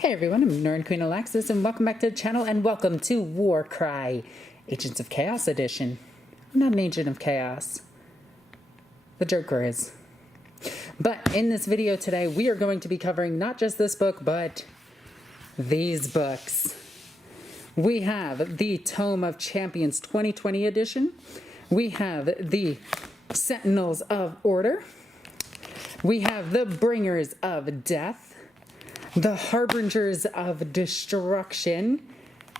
Hey everyone, I'm NornQueenAlexis and welcome back to the channel and welcome to Warcry, Agents of Chaos Edition. I'm not an agent of chaos. The Joker is. But in this video today, we are going to be covering not just this book, but these books. We have the Tome of Champions 2020 edition. We have the Sentinels of Order. We have the Bringers of Death, the Harbingers of Destruction,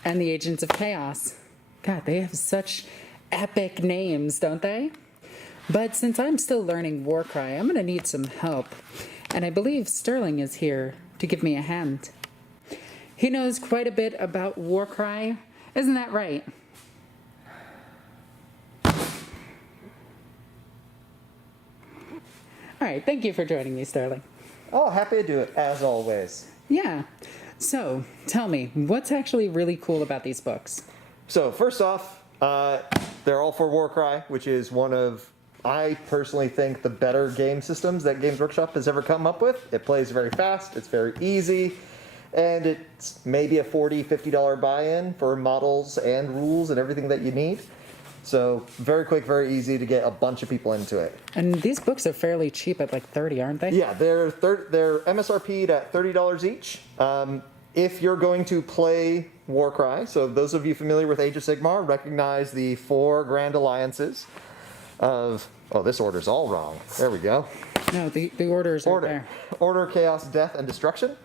and the Agents of Chaos. God, they have such epic names, don't they? But since I'm still learning Warcry, I'm going to need some help. And I believe Sterling is here to give me a hand. He knows quite a bit about Warcry. Isn't that right? All right, thank you for joining me, Sterling. Oh, happy to do it, as always. Yeah. So, tell me, what's actually really cool about these books? So, first off, they're all for Warcry, which is one of, I personally think, the better game systems that Games Workshop has ever come up with. It plays very fast, it's very easy, and it's maybe a $40, $50 buy-in for models and rules and everything that you need. So, very quick, very easy to get a bunch of people into it. And these books are fairly cheap at like $30, aren't they? Yeah, they're MSRP'd at $30 each. If you're going to play Warcry, so those of you familiar with Age of Sigmar recognize the 4 grand alliances of... Oh, this order's all wrong. There we go. No, the orders are there. Order, Chaos, Death, and Destruction.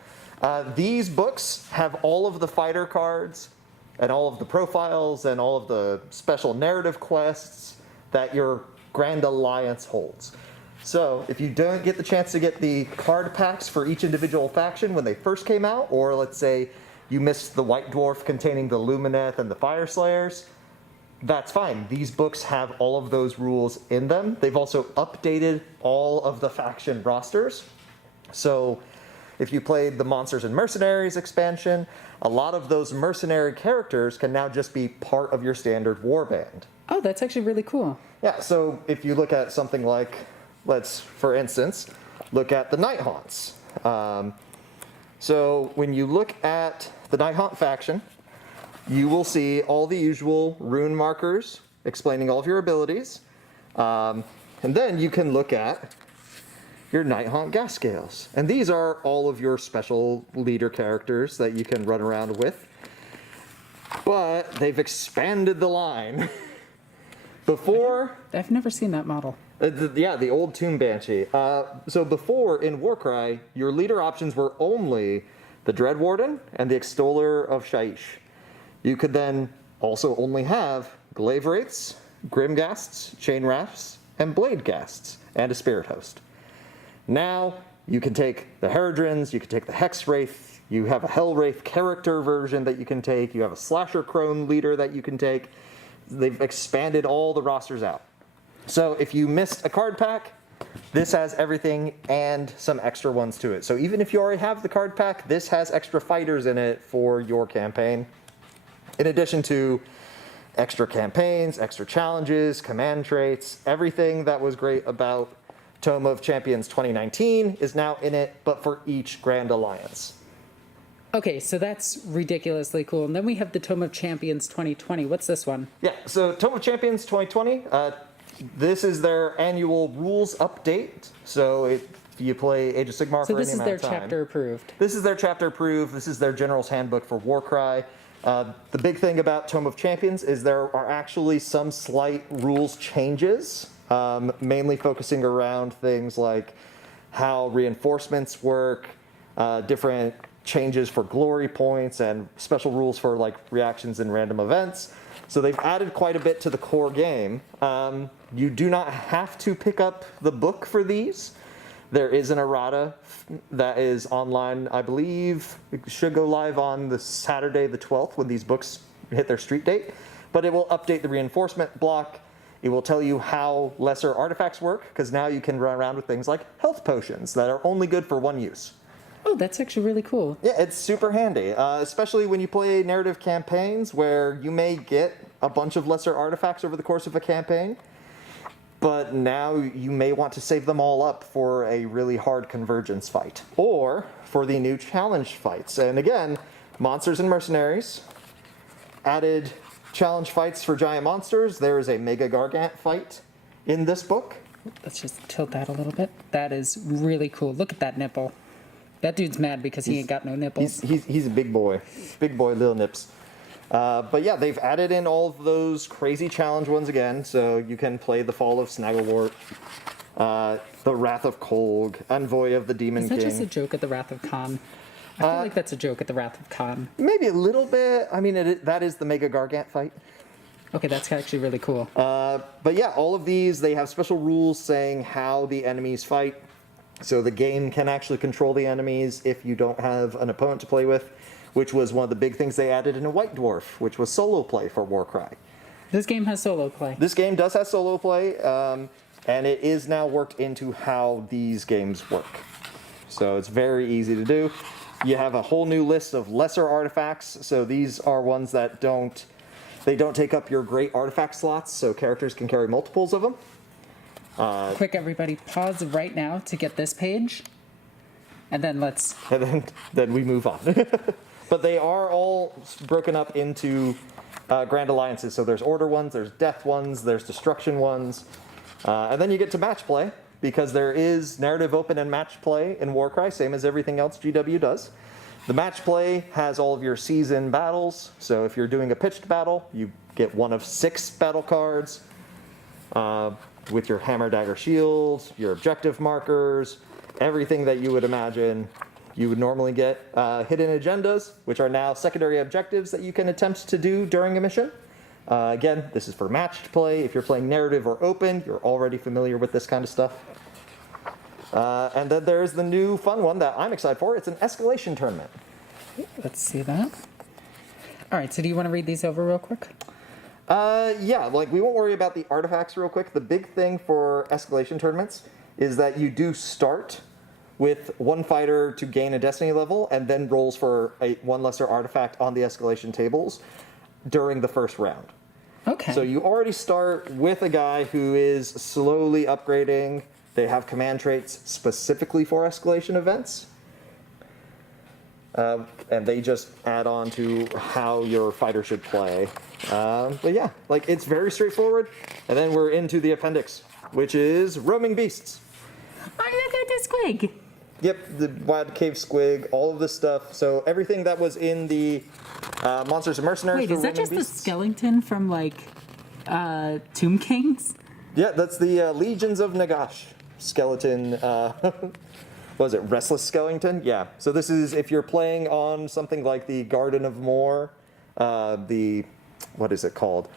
These books have all of the fighter cards and all of the profiles and all of the special narrative quests that your Grand Alliance holds. So if you don't get the chance to get the card packs for each individual faction when they first came out, or let's say you missed the White Dwarf containing the Lumineth and the Fire Slayers, that's fine. These books have all of those rules in them. They've also updated all of the faction rosters. So if you played the Monsters and Mercenaries expansion, a lot of those mercenary characters can now just be part of your standard warband. Oh, that's actually really cool. Yeah, so if you look at something like, let's, for instance, look at the Nighthaunts. So when you look at the Nighthaunt faction, you will see all the usual rune markers explaining all of your abilities. And then you can look at your Nighthaunt gas scales. And these are all of your special leader characters that you can run around with. But they've expanded the line. Before... I've never seen that model. Yeah, the old Tomb Banshee. So before, in Warcry, your leader options were only the Dread Warden and the Extoller of Shaiish. You could then also only have Glaive Wraiths, Grimghasts, Chain Rafts, and Blade Ghasts, and a Spirit Host. Now, you can take the Haradrins, you can take the Hex Wraith, you have a Hell Wraith character version that you can take, you have a Slasher Crone leader that you can take. They've expanded all the rosters out. So if you missed a card pack, this has everything and some extra ones to it. So even if you already have the card pack, this has extra fighters in it for your campaign. In addition to extra campaigns, extra challenges, command traits, everything that was great about Tome of Champions 2019 is now in it, but for each Grand Alliance. Okay, so that's ridiculously cool. And then we have the Tome of Champions 2020. What's this one? Yeah, so Tome of Champions 2020, this is their annual rules update. So if you play Age of Sigmar for any amount of time. So this is their chapter approved. This is their chapter approved. This is their General's Handbook for Warcry. The big thing about Tome of Champions is there are actually some slight rules changes, mainly focusing around things like how reinforcements work, different changes for glory points, and special rules for like reactions in random events. So they've added quite a bit to the core game. You do not have to pick up the book for these. There is an errata that is online, I believe. It should go live on the Saturday the 12th when these books hit their street date. But it will update the reinforcement block. It will tell you how lesser artifacts work, because now you can run around with things like health potions that are only good for one use. Oh, that's actually really cool. Yeah, it's super handy, especially when you play narrative campaigns where you may get a bunch of lesser artifacts over the course of a campaign. but now you may want to save them all up for a really hard convergence fight, or for the new challenge fights. And again, monsters and mercenaries added challenge fights for giant monsters. There is a Mega Gargant fight in this book. Let's just tilt that a little bit. That is really cool. Look at that nipple. That dude's mad because he ain't got no nipples. He's a big boy, little nips. But yeah, they've added in all of those crazy challenge ones again, so you can play the Fall of Snagglewort, the Wrath of Kolg, Envoy of the Demon King. Is that just a joke at the Wrath of Khan? I feel like that's a joke at the Wrath of Khan. Maybe a little bit. I mean, that is the Mega Gargant fight. Okay, that's actually really cool. But yeah, all of these, they have special rules saying how the enemies fight. So the game can actually control the enemies if you don't have an opponent to play with, which was one of the big things they added in a White Dwarf, which was solo play for Warcry. This game has solo play. This game does have solo play, and it is now worked into how these games work. So it's very easy to do. You have a whole new list of lesser artifacts. So these are ones that don't take up your great artifact slots, so characters can carry multiples of them. Quick, everybody, pause right now to get this page, and then let's... And then we move on. But they are all broken up into Grand Alliances. So there's Order ones, there's Death ones, there's Destruction ones. And then you get to match play, because there is narrative open and match play in Warcry, same as everything else GW does. The match play has all of your season battles. So if you're doing a pitched battle, you get one of 6 battle cards with your hammer, dagger, shield, your objective markers, everything that you would imagine you would normally get. Hidden agendas, which are now secondary objectives that you can attempt to do during a mission. Again, this is for matched play. If you're playing narrative or open, you're already familiar with this kind of stuff. And then there's the new fun one that I'm excited for. It's an escalation tournament. Let's see that. All right, so do you want to read these over real quick? Yeah, like we won't worry about the artifacts real quick. The big thing for escalation tournaments is that you do start with one fighter to gain a destiny level and then rolls for one lesser artifact on the escalation tables during the first round. Okay. So you already start with a guy who is slowly upgrading. They have command traits specifically for escalation events. And they just add on to how your fighter should play. But yeah, like it's very straightforward. And then we're into the appendix, which is roaming beasts. Oh, look at this squig. Yep, the wild cave squig, all of this stuff. So everything that was in the Monsters and Mercenaries. Wait, is that just the skeleton from like Tomb Kings? Yeah, that's the Legions of Nagash skeleton. What was it, Restless Skellington? Yeah. So this is if you're playing on something like the Garden of Moor, what is it called?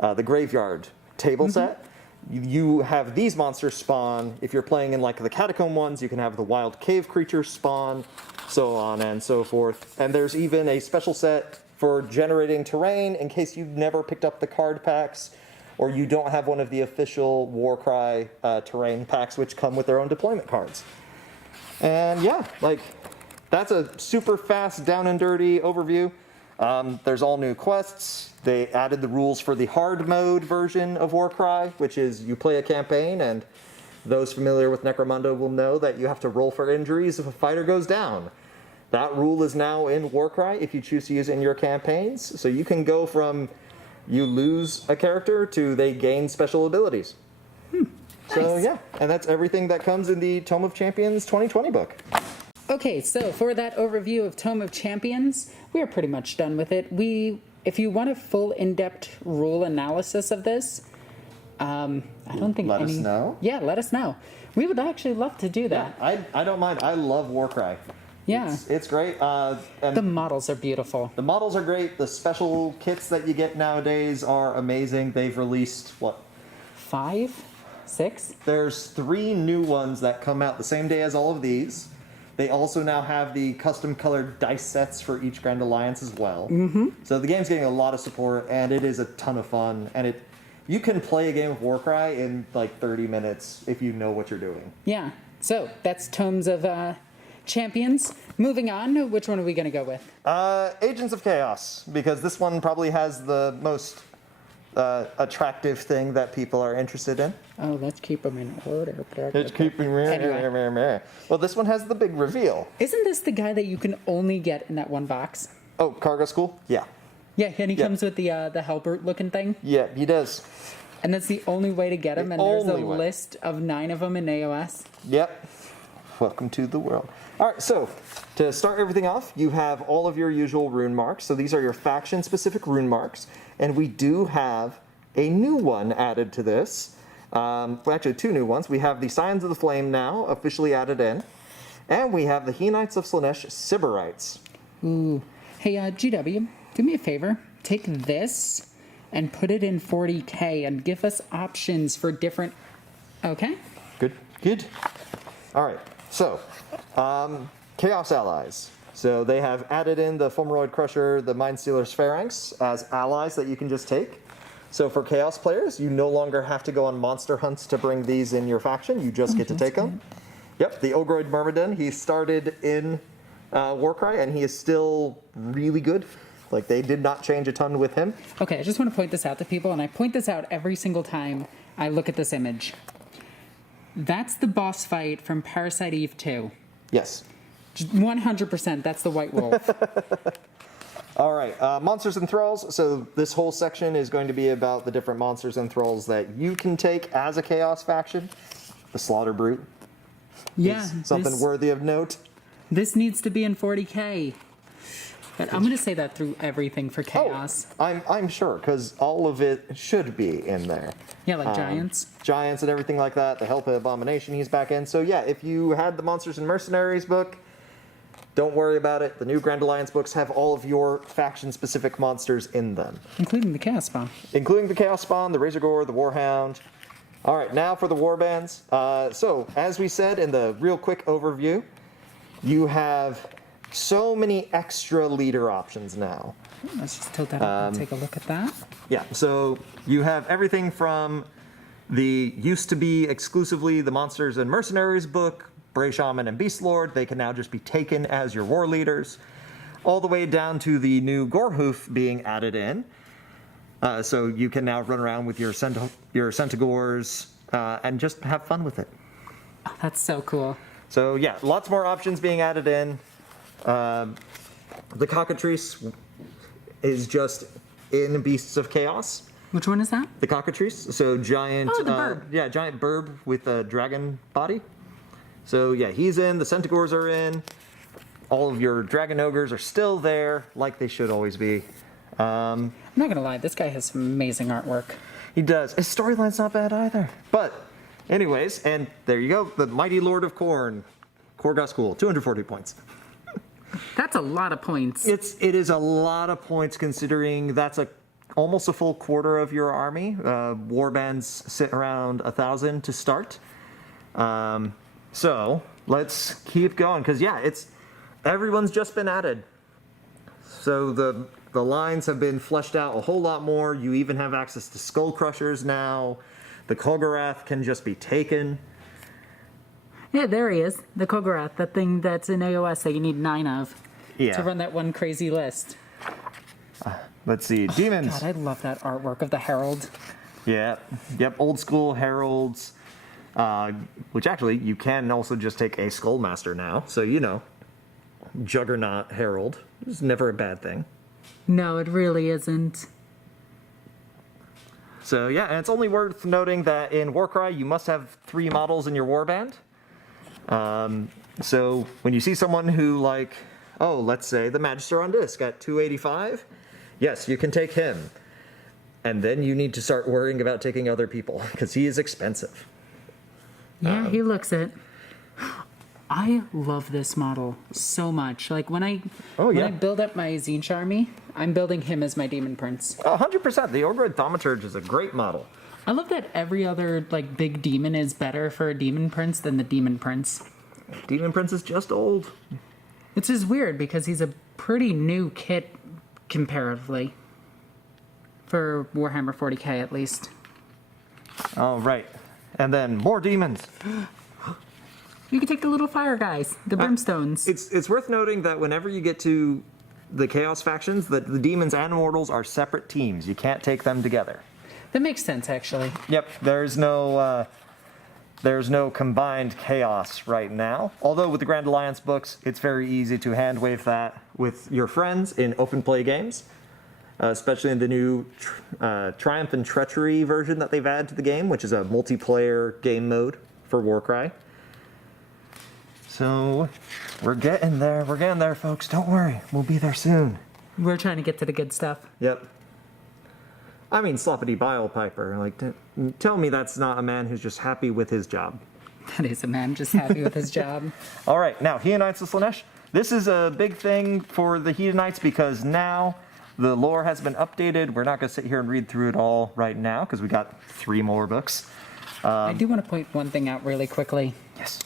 The Graveyard table set. You have these monsters spawn. If you're playing in like the Catacomb ones, you can have the wild cave creatures spawn, so on and so forth. And there's even a special set for generating terrain in case you've never picked up the card packs or you don't have one of the official Warcry terrain packs, which come with their own deployment cards. And yeah, like that's a super fast, down and dirty overview. There's all new quests. They added the rules for the hard mode version of Warcry, which is you play a campaign, and those familiar with Necromunda will know that you have to roll for injuries if a fighter goes down. That rule is now in Warcry if you choose to use it in your campaigns. So you can go from you lose a character to they gain special abilities. So Nice. yeah, and that's everything that comes in the Tome of Champions 2020 book. Okay, so for that overview of Tome of Champions, we are pretty much done with it. If you want a full in-depth rule analysis of this, I don't think Let us know. Yeah, let us know. We would actually love to do that. I don't mind. I love Warcry. Yeah. It's great. And The models are beautiful. the models are great. The special kits that you get nowadays are amazing. They've released, 5? 6? There's 3 new ones that come out the same day as all of these. They also now have the custom colored dice sets for each Grand Alliance as well. So the game's getting a lot of support, and it is a ton of fun. And you can play a game of Warcry in like 30 minutes if you know what you're doing. Yeah. So that's Tomes of Champions. Moving on, which one are we going to go with? Agents of Chaos, because this one probably has the most attractive thing that people are interested in. Oh, let's keep them in order. It's keeping anyway. Well, this one has the big reveal. Isn't this the guy that you can only get in that one box? Oh, Cargo School? Yeah. Yeah, and he comes with the Halbert looking thing. Yeah, he does. And that's the only way to get him, and there's a list of 9 of them in AOS. Yep. Welcome to the world. All right, so to start everything off, you have all of your usual rune marks. So these are your faction-specific rune marks, and we do have a new one added to this. Well, actually, 2 new ones. We have the Scions of the Flame now officially added in, and we have the He-Knights of Slaanesh Sybarites. Ooh. Hey, GW, do me a favor. Take this and put it in 40K and give us options for different... Okay? Good. All right, so Chaos Allies. So they have added in the Fulmoroid Crusher, the Mindstealer Phalanx as allies that you can just take. So for Chaos players, you no longer have to go on monster hunts to bring these in your faction. You just get to take them. Yep, the Ogroid Myrmidon, he started in Warcry, and he is still really good. Like, they did not change a ton with him. Okay, I just want to point this out to people, and I point this out every single time I look at this image. That's the boss fight from Parasite Eve 2. Yes. 100%, that's the White Wolf. All right, Monsters and Thralls. So this whole section is going to be about the different monsters and thralls that you can take as a Chaos faction. The Slaughter Brute. Yeah. Something worthy of note. This needs to be in 40K. But I'm going to say that through everything for Chaos. Oh, I'm sure, because all of it should be in there. Yeah, like Giants. Giants and everything like that. The Help of Abomination, he's back in. So yeah, if you had the Monsters and Mercenaries book, don't worry about it. The new Grand Alliance books have all of your faction-specific monsters in them. Including the Chaos Spawn. Including the Chaos Spawn, the Razor Gore, the Warhound. All right, now for the Warbands. So, as we said in the real quick overview, you have so many extra leader options now. Let's just tilt that up and take a look at that. Yeah, so you have everything from the used to be exclusively the Monsters and Mercenaries book, Bray Shaman and Beast Lord, they can now just be taken as your war leaders, all the way down to the new Gorehoof being added in. So you can now run around with your Centaurs and just have fun with it. Oh, that's so cool. So yeah, lots more options being added in. The Cockatrice is just in Beasts of Chaos. Which one is that? The Cockatrice. So giant, the burb. Yeah, giant burb with a dragon body. So yeah, he's in. The Centaurs are in. All of your Dragon Ogres are still there, like they should always be. I'm not gonna lie, this guy has some amazing artwork. He does. His storyline's not bad either. But, anyways, and there you go. The Mighty Lord of Khorne. Khorgoskul, 240 points. That's a lot of points. It is a lot of points considering that's almost a full quarter of your army. Warbands sit around 1,000 to start. So let's keep going because yeah, everyone's just been added. So the lines have been fleshed out a whole lot more. You even have access to Skull Crushers now. The Kogarath can just be taken. Yeah, there he is. The Kogarath, that thing that's in AOS that you need 9 of to run that one crazy list. Let's see. Demons. God, I love that artwork of the Herald. Yeah. Yep. Old school heralds. Which actually, you can also just take a Skullmaster now. So, Juggernaut Herald is never a bad thing. No, it really isn't. So, yeah, and it's only worth noting that in Warcry, you must have 3 models in your warband. So, when you see someone who, let's say the Magister on Disc at 285, yes, you can take him. And then you need to start worrying about taking other people, because he is expensive. Yeah, he looks it. I love this model so much. Like when I build up my Tzeentch army, I'm building him as my Demon Prince. 100%. The Ogroid Thaumaturge is a great model. I love that every other big demon is better for a Demon Prince than the Demon Prince. Demon Prince is just old. It's just weird because he's a pretty new kit comparatively. For Warhammer 40K at least. All right. And then more demons. You can take the little fire guys, the brimstones. It's worth noting that whenever you get to the Chaos factions, that the demons and mortals are separate teams. You can't take them together. That makes sense, actually. Yep, there's no combined chaos right now. Although with the Grand Alliance books, it's very easy to hand wave that with your friends in open play games, especially in the new Triumph and Treachery version that they've added to the game, which is a multiplayer game mode for Warcry. So we're getting there, folks. Don't worry, we'll be there soon. We're trying to get to the good stuff. Yep. I mean, Sloppity Bile Piper. Like, tell me that's not a man who's just happy with his job. That is a man just happy with his job. All right, now, Hedonites of Slaanesh. This is a big thing for the Hedonites because now the lore has been updated. We're not going to sit here and read through it all right now because we got 3 more books. I do want to point one thing out really quickly. Yes.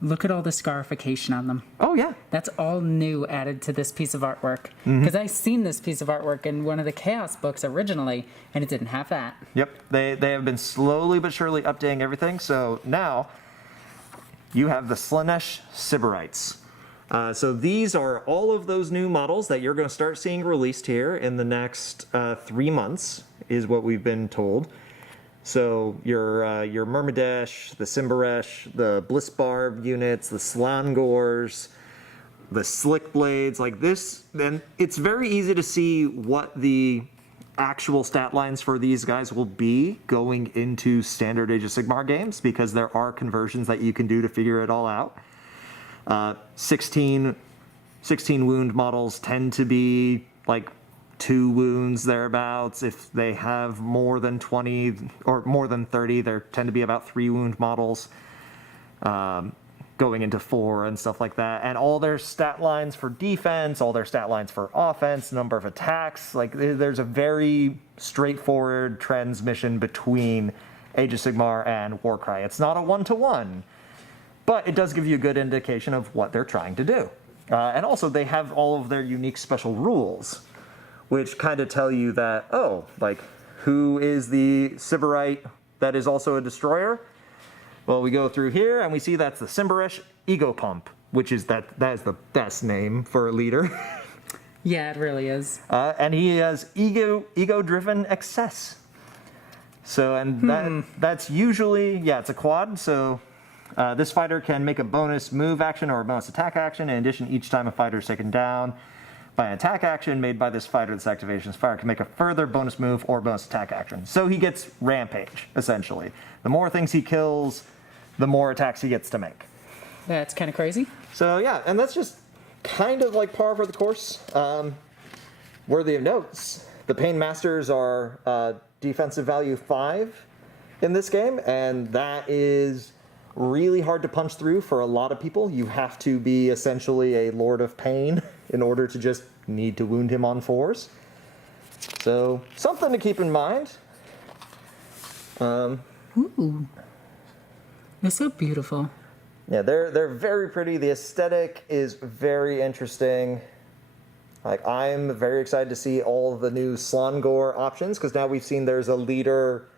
Look at all the scarification on them. Oh, yeah. That's all new added to this piece of artwork. Because I seen this piece of artwork in one of the Chaos books originally, and it didn't have that. Yep. They have been slowly but surely updating everything. So now you have the Slaanesh Sybarites. So these are all of those new models that you're going to start seeing released here in the next 3 months, is what we've been told. So your Myrmidesh, the Symbaresh, the Blissbarb units, the Slangors, the Slick Blades, like this, then it's very easy to see what the actual stat lines for these guys will be going into standard Age of Sigmar games, because there are conversions that you can do to figure it all out. 16 wound models tend to be like 2 wounds thereabouts. If they have more than 20 or more than 30, there tend to be about 3 wound models going into 4 and stuff like that. And all their stat lines for defense, all their stat lines for offense, number of attacks, like there's a very straightforward transmission between Age of Sigmar and Warcry. It's not a one-to-one, but it does give you a good indication of what they're trying to do. And also they have all of their unique special rules, which kind of tell you that, oh, like, who is the Sybarite that is also a destroyer? Well, we go through here, and we see that's the Symbaresh Ego Pump, which is that is the best name for a leader. Yeah, it really is. And he has ego-driven excess. So, and that's usually, yeah, it's a quad, so this fighter can make a bonus move action or a bonus attack action. In addition, each time a fighter is taken down by an attack action made by this fighter, this activation's fire can make a further bonus move or bonus attack action. So he gets rampage, essentially. The more things he kills, the more attacks he gets to make. That's kind of crazy. So yeah, and that's just kind of like par for the course. Worthy of notes, the Pain Masters are defensive value 5 in this game, and that is really hard to punch through for a lot of people. You have to be essentially a Lord of Pain in order to just need to wound him on 4s. So, something to keep in mind. Ooh. They're so beautiful. Yeah, they're very pretty. The aesthetic is very interesting. Like, I'm very excited to see all of the new Slangor options, because now we've seen there's a leader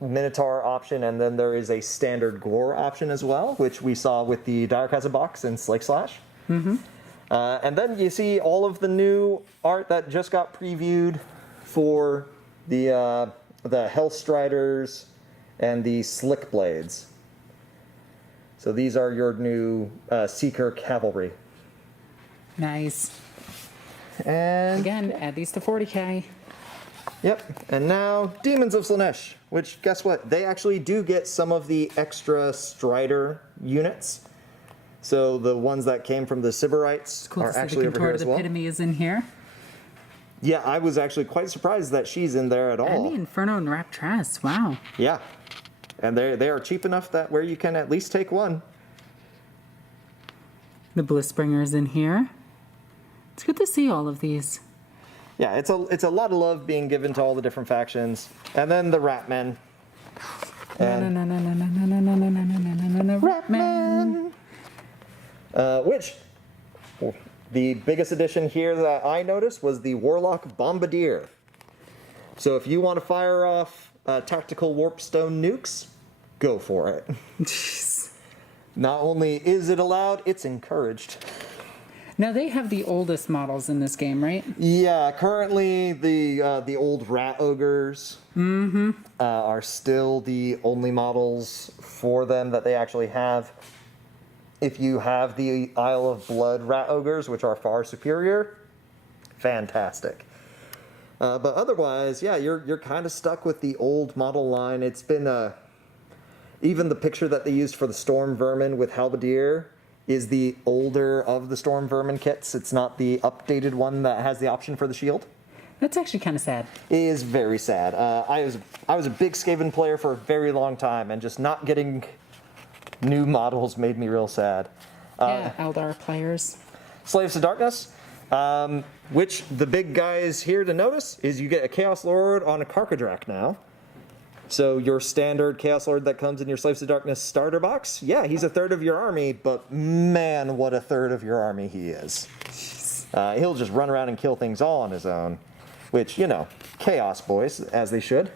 Minotaur option, and then there is a standard Gore option as well, which we saw with the Direchasm box in Slake Slash. And then you see all of the new art that just got previewed for the Hellstriders and the Slick Blades. So these are your new Seeker Cavalry. Nice. And again, add these to 40k. Yep, and now Demons of Slaanesh, which, guess what? They actually do get some of the extra Strider units. So the ones that came from the Sybarites Cool are actually over here as well. The Epitome is in here. Yeah, I was actually quite surprised that she's in there at all. And the Inferno and Raptress, wow. Yeah, and they are cheap enough that where you can at least take one. The Blissbringer is in here. It's good to see all of these. Yeah, it's a lot of love being given to all the different factions. And then the Ratmen. Ratman. Which, the biggest addition here that I noticed was the Warlock Bombardier. So if you want to fire off tactical Warpstone nukes, go for it. Jeez. Not only is it allowed, it's encouraged. Now, they have the oldest models in this game, right? Yeah, currently the old rat ogres are still the only models for them that they actually have. If you have the Isle of Blood rat ogres, which are far superior, fantastic. But otherwise, yeah, you're kind of stuck with the old model line. It's been even the picture that they used for the Storm Vermin with Halberdier is the older of the Storm Vermin kits. It's not the updated one that has the option for the shield. That's actually kind of sad. It is very sad. I was a big Skaven player for a very long time, and just not getting new models made me real sad. Yeah, Eldar players. Slaves to Darkness, which the big guys here to notice is you get a Chaos Lord on a Karkadrak now. So your standard Chaos Lord that comes in your Slaves to Darkness starter box, yeah, he's a third of your army, but man, what a third of your army he is. He'll just run around and kill things all on his own, which, you know, Chaos boys, as they should.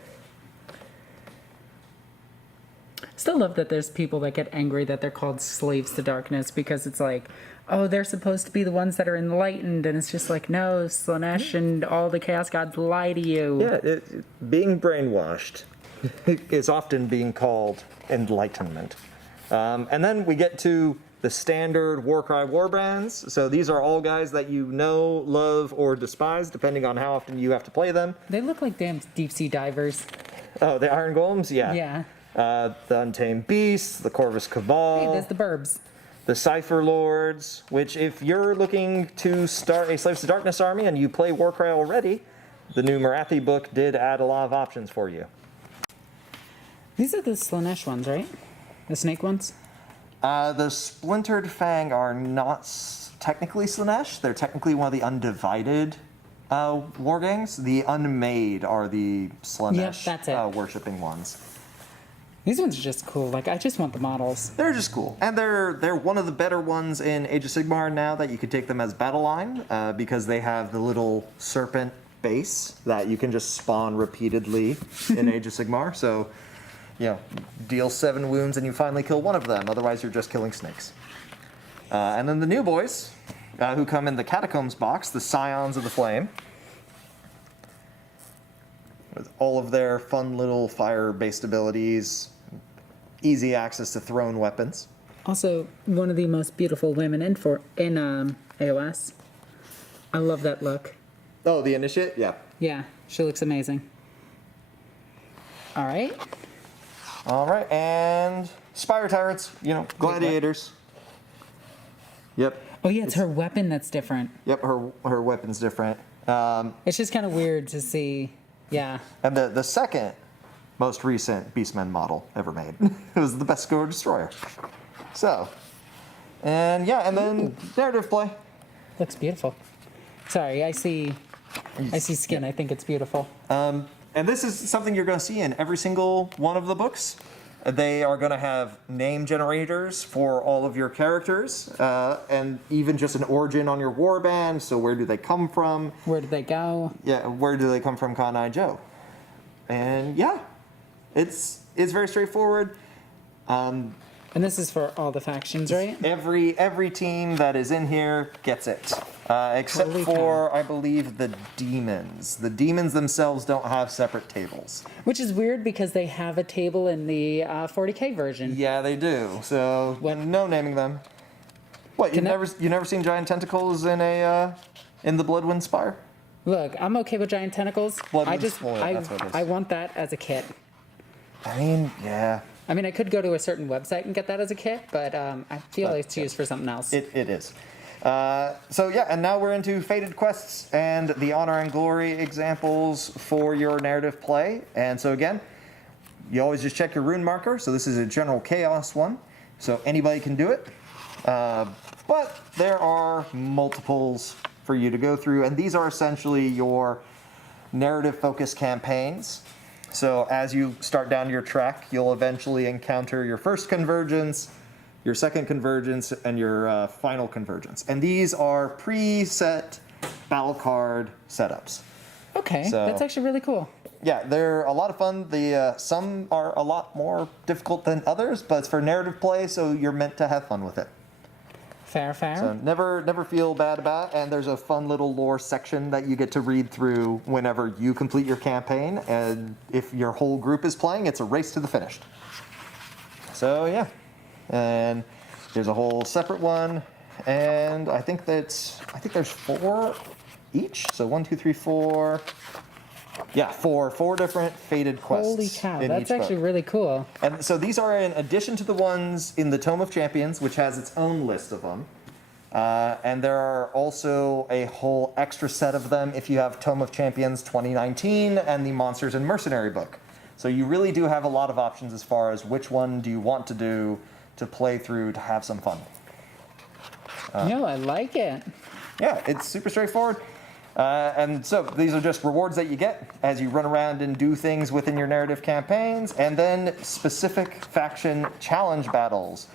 Still love that there's people that get angry that they're called Slaves to Darkness, because it's like, oh, they're supposed to be the ones that are enlightened, and it's just like, no, Slanesh and all the Chaos Gods lie to you. Yeah, being brainwashed is often being called enlightenment. And then we get to the standard Warcry warbrands. So these are all guys that you know, love, or despise, depending on how often you have to play them. They look like damn deep sea divers. Oh, the Iron Golems? Yeah. Yeah. The Untamed Beasts, the Corvus Cabal. Hey, there's the Burbs. The Cypher Lords, which if you're looking to start a Slaves to Darkness army and you play Warcry already, the new Marathi book did add a lot of options for you. These are the Slanesh ones, right? The snake ones? The Splintered Fang are not technically Slanesh. They're technically one of the Undivided war gangs. The Unmade are the Slanesh Yep, that's it. worshipping ones. These ones are just cool. Like, I just want the models. They're just cool. And they're one of the better ones in Age of Sigmar now that you could take them as battle line because they have the little serpent base that you can just spawn repeatedly in Age of Sigmar. So, you know, deal 7 wounds and you finally kill one of them. Otherwise, you're just killing snakes. And then the new boys, who come in the Catacombs box, the Scions of the Flame, with all of their fun little fire-based abilities, easy access to thrown weapons. Also, one of the most beautiful women in AOS. I love that look. Oh, the Initiate? Yeah. Yeah, she looks amazing. All right. All right, and Spire Tyrants, you know, gladiators. Yep. Oh, yeah, it's her weapon that's different. Yep, her weapon's different. It's just kind of weird to see. Yeah. And the second most recent Beastmen model ever made. It was the Beskor Destroyer. So, and yeah, and then narrative play. Looks beautiful. Sorry, I see skin. I think it's beautiful. And this is something you're going to see in every single one of the books. They are going to have name generators for all of your characters, and even just an origin on your warband. So where do they come from? Where do they go? Yeah, where do they come from, Kanai Joe? And yeah, it's very straightforward. And this is for all the factions, right? Every team that is in here gets it, except Holy for, cow. I believe, the Demons. The Demons themselves don't have separate tables. Which is weird because they have a table in the 40K version. Yeah, they do. So no naming them. What, you've never seen giant tentacles in the Bloodwind Spire? Look, I'm okay with giant tentacles. Bloodwind Spoil, that's what it is. I want that as a kit. I mean, yeah. I mean, I could go to a certain website and get that as a kit, but I feel like it's used for something else. It is. So yeah, and now we're into Fated Quests and the Honor and Glory examples for your narrative play. And so again, you always just check your rune marker. So this is a general chaos one, so anybody can do it. But there are multiples for you to go through, and these are essentially your narrative-focused campaigns. So as you start down your track, you'll eventually encounter your first convergence, your second convergence, and your final convergence. And these are preset battle card setups. Okay, So- that's actually really cool. Yeah, they're a lot of fun. Some are a lot more difficult than others, but it's for narrative play, so you're meant to have fun with it. Fair. So never feel bad about it. And there's a fun little lore section that you get to read through whenever you complete your campaign. And if your whole group is playing, it's a race to the finish. So yeah. And there's a whole separate one. And I think there's 4 each. So 1, 2, 3, 4. Yeah, four different fated quests. Holy cow, in that's each book. actually really cool. And so these are in addition to the ones in the Tome of Champions, which has its own list of them. And there are also a whole extra set of them if you have Tome of Champions 2019 and the Monsters and Mercenary book. So you really do have a lot of options as far as which one do you want to do to play through to have some fun. I like it. Yeah, it's super straightforward. And so these are just rewards that you get as you run around and do things within your narrative campaigns, and then specific faction challenge battles.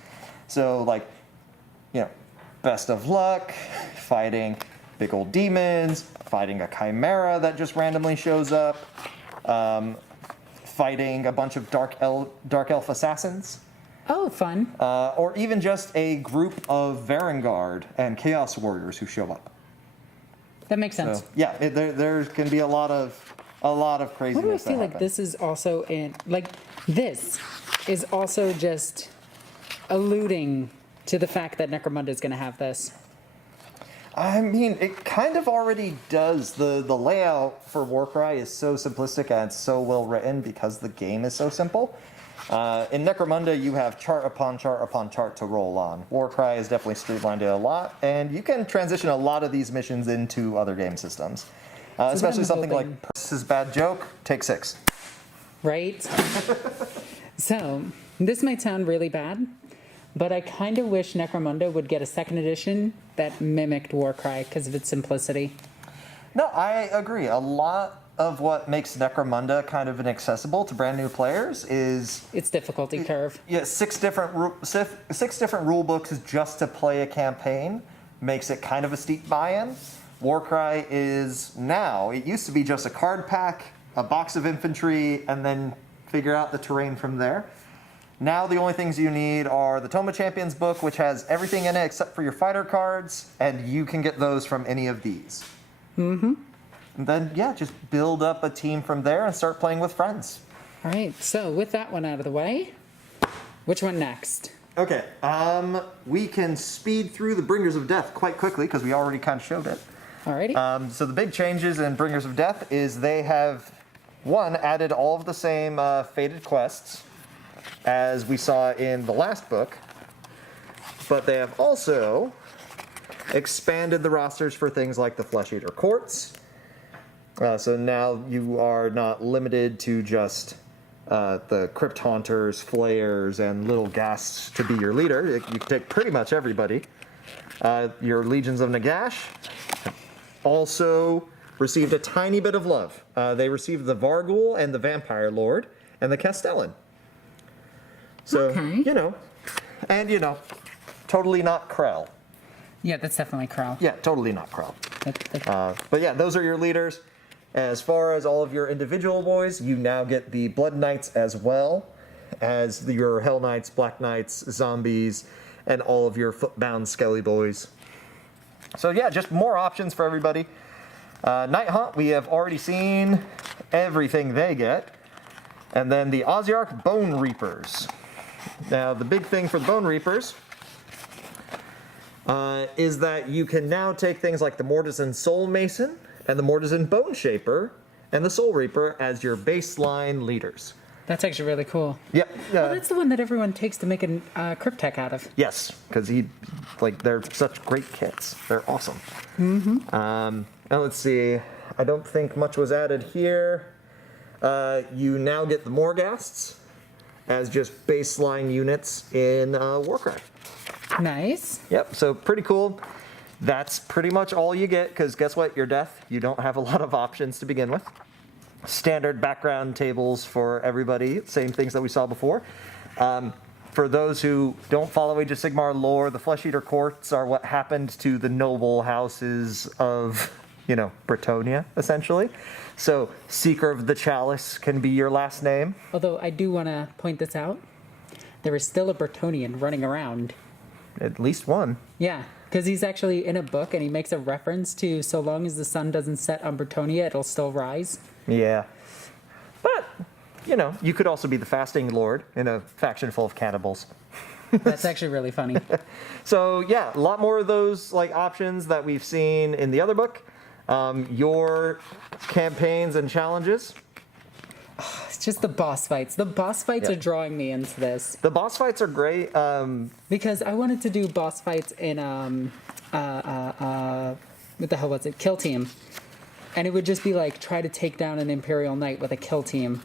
So like, best of luck, fighting big old demons, fighting a chimera that just randomly shows up, fighting a bunch of dark elf assassins. Oh, fun. Or even just a group of Varangard and Chaos Warriors who show up. That makes sense. So, yeah, there can be a lot of craziness. Why do I feel that like this is also this is also just alluding to the fact that Necromunda is going to have this? I mean, it kind of already does. The layout for Warcry is so simplistic and it's so well written because the game is so simple. In Necromunda, you have chart upon chart upon chart to roll on. Warcry has definitely streamlined it a lot, and you can transition a lot of these missions into other game systems. Especially something like Perseus' bad joke, take 6. Right? So, this might sound really bad, but I kind of wish Necromunda would get a second edition that mimicked Warcry because of its simplicity. No, I agree. A lot of what makes Necromunda kind of inaccessible to brand new players is its difficulty curve. Yeah, 6 different rule books just to play a campaign makes it kind of a steep buy-in. Warcry is now, it used to be just a card pack, a box of infantry, and then figure out the terrain from there. Now the only things you need are the Tome of Champions book, which has everything in it except for your fighter cards, and you can get those from any of these. Mm-hmm. And then, just build up a team from there and start playing with friends. All right, so with that one out of the way, which one next? Okay, we can speed through the Bringers of Death quite quickly because we already kind of showed it. Alrighty. So the big changes in Bringers of Death is they have, added all of the same fated quests as we saw in the last book, but they have also expanded the rosters for things like the Flesh Eater Courts. So now you are not limited to just the Crypt Haunters, Flayers, and Little Ghasts to be your leader. You can take pretty much everybody. Your Legions of Nagash also received a tiny bit of love. They received the Varghul and the Vampire Lord and the Castellan. So, okay. Totally not Krell. Yeah, that's definitely Krell. Yeah, totally not Krell. But yeah, those are your leaders. As far as all of your individual boys, you now get the Blood Knights as well as your Hell Knights, Black Knights, Zombies, and all of your footbound Skelly boys. So yeah, just more options for everybody. Night Haunt, we have already seen everything they get. And then the Ossiarch Bone Reapers. Now, the big thing for the Bone Reapers is that you can now take things like the Mortisan Soul Mason and the Mortisan Bone Shaper and the Soul Reaper as your baseline leaders. That's actually really cool. Yep. Well, that's the one that everyone takes to make a Cryptek out of. Yes, because they're such great kits. They're awesome. Mm-hmm. Now let's see. I don't think much was added here. You now get the Morghasts as just baseline units in Warcry. Nice. Yep, so pretty cool. That's pretty much all you get, because guess what? You're Death. You don't have a lot of options to begin with. Standard background tables for everybody, same things that we saw before. For those who don't follow Age of Sigmar lore, the Flesh Eater Courts are what happened to the noble houses of, Bretonia, essentially. So Seeker of the Chalice can be your last name. Although I do want to point this out. There is still a Bretonian running around. at least one. Yeah, because he's actually in a book and he makes a reference to so long as the sun doesn't set on Bretonia, it'll still rise. Yeah. But, you could also be the fasting lord in a faction full of cannibals. That's actually really funny. So, yeah, a lot more of those options that we've seen in the other book. Your campaigns and challenges. It's just the boss fights. The boss fights are drawing me into this. The boss fights are great. Because I wanted to do boss fights in, what the hell was it? Kill Team. And it would just be try to take down an Imperial Knight with a kill team.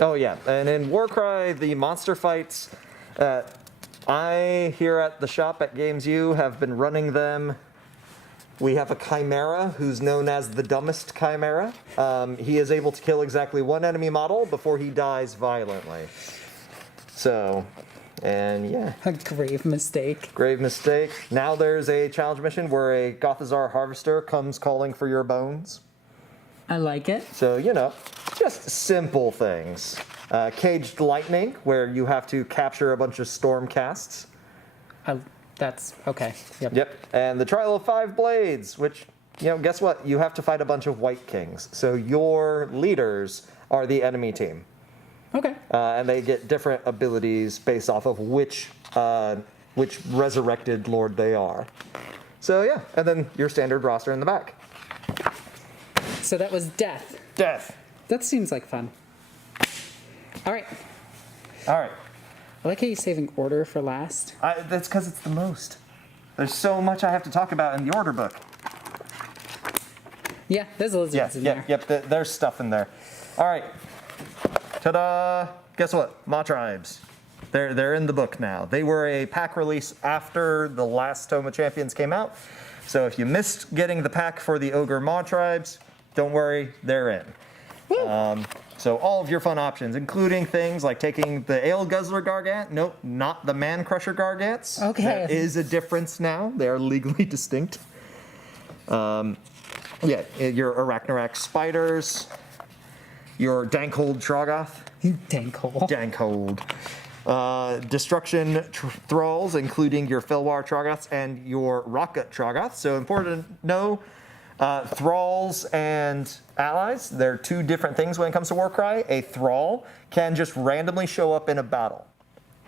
Oh, yeah. And in Warcry, the monster fights, I, here at the shop at Games U, have been running them. We have a Chimera who's known as the dumbest Chimera. He is able to kill exactly one enemy model before he dies violently. So, and yeah. A grave mistake. Grave mistake. Now there's a challenge mission where a Gothazar Harvester comes calling for your bones. I like it. So, just simple things. Caged Lightning, where you have to capture a bunch of Stormcasts. That's okay. Yep. And the Trial of Five Blades, which, guess what? You have to fight a bunch of White Kings. So your leaders are the enemy team. Okay. And they get different abilities based off of which resurrected lord they are. So yeah, and then your standard roster in the back. So that was Death. Death. That seems like fun. All right. I like how you're saving order for last. That's because it's the most. There's so much I have to talk about in the order book. Yeah, there's Elysium in there. Yep, there's stuff in there. All right. Ta-da! Guess what? Maw Tribes. They're in the book now. They were a pack release after the last Tome of Champions came out. So if you missed getting the pack for the Ogre Maw Tribes, don't worry, they're in. So all of your fun options, including things like taking the Ale Guzzler Gargant. Nope, not the Man Crusher Gargants. Okay. There is a difference now. They are legally distinct. Your Arachnorax Spiders. Your Dankhold Troggoth. Dankhold. Destruction Thralls, including your Filwar Troggoths and your Rocket Troggoth. So important to know. Thralls and allies, they're two different things when it comes to Warcry. A Thrall can just randomly show up in a battle.